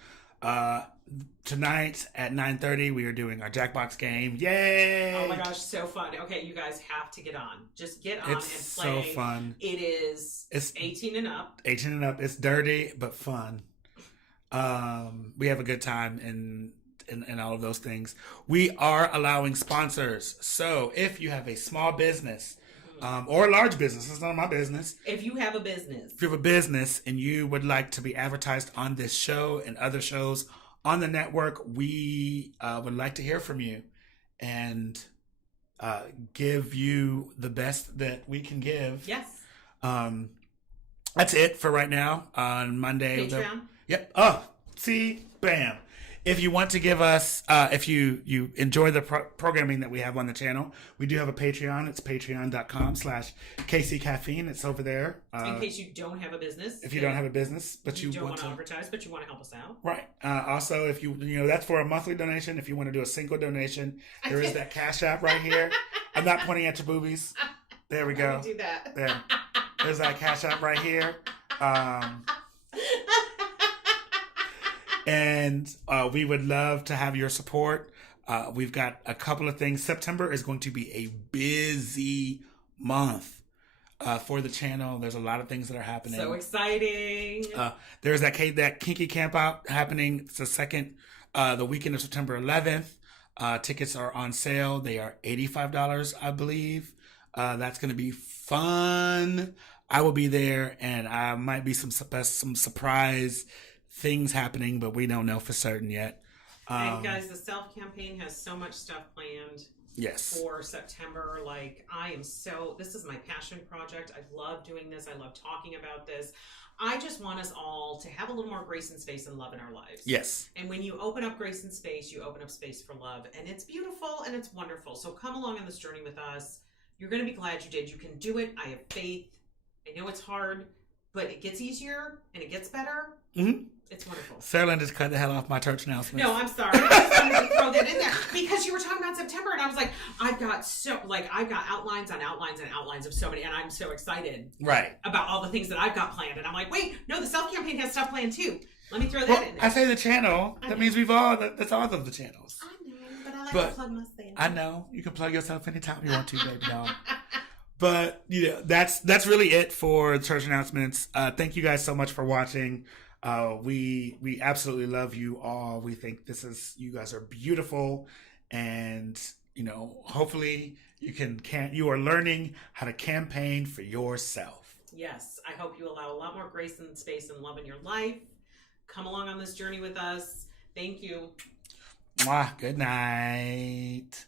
Tonight at 9:30, we are doing our Jackbox game. Yay! Oh my gosh, so fun. Okay, you guys have to get on. Just get on and play. It's so fun. It's 18 and up. 18 and up. It's dirty, but fun. We have a good time and all of those things. We are allowing sponsors. So if you have a small business, or a large business, it's none of my business. If you have a business and you would like to be advertised on this show and other shows on the network, we would like to hear from you and give you the best that we can give. Yes. That's it for right now. On Monday. Patreon. Yep. Oh, see, bam. If you want to give us, if you enjoy the programming that we have on the channel, we do have a Patreon. It's patreon.com/KC-Caffeine. It's over there. In case you don't have a business. If you don't have a business, but you don't want to advertise, but you want to help us out. Right. Also, if you that's for a monthly donation. If you want to do a single donation, there is that Cash App right here. I'm not pointing at your boobies. There we go. Do that. There's that Cash App right here. And we would love to have your support. We've got a couple of things. September is going to be a busy month for the channel. There's a lot of things that are happening. So exciting. There's that kinky camp out happening. It's the weekend of September 11th. Tickets are on sale. They are $85, I believe. That's going to be fun. I will be there, and I might be some surprise things happening, but we don't know for certain yet. And guys, the Self campaign has so much stuff planned. Yes. For September. Like, this is my passion project. I love doing this. I love talking about this. I just want us all to have a little more grace and space and love in our lives. Yes. And when you open up grace and space, you open up space for love. And it's beautiful and it's wonderful. So come along on this journey with us. You're going to be glad you did. You can do it. I have faith. I know it's hard, but it gets easier and it gets better. Mm-hmm. It's wonderful. Sarah Lynn just cut the hell off my church announcement. No, I'm sorry. I just wanted to throw that in there because you were talking about September, and I was like, I've got outlines on outlines and outlines of so many, and I'm so excited, right, about all the things that I've got planned. And I'm like, wait, no, the Self campaign has stuff planned too. Let me throw that in there. I say the channel. That means that's all of the channels. I know, but I like to plug myself. I know you can plug yourself anytime you want to, baby doll. But that's really it for church announcements. Thank you guys so much for watching. We absolutely love you all. We think you guys are beautiful, and hopefully you are learning how to campaign for yourself. Yes, I hope you allow a lot more grace and space and love in your life. Come along on this journey with us. Thank you. Mwah. Good night.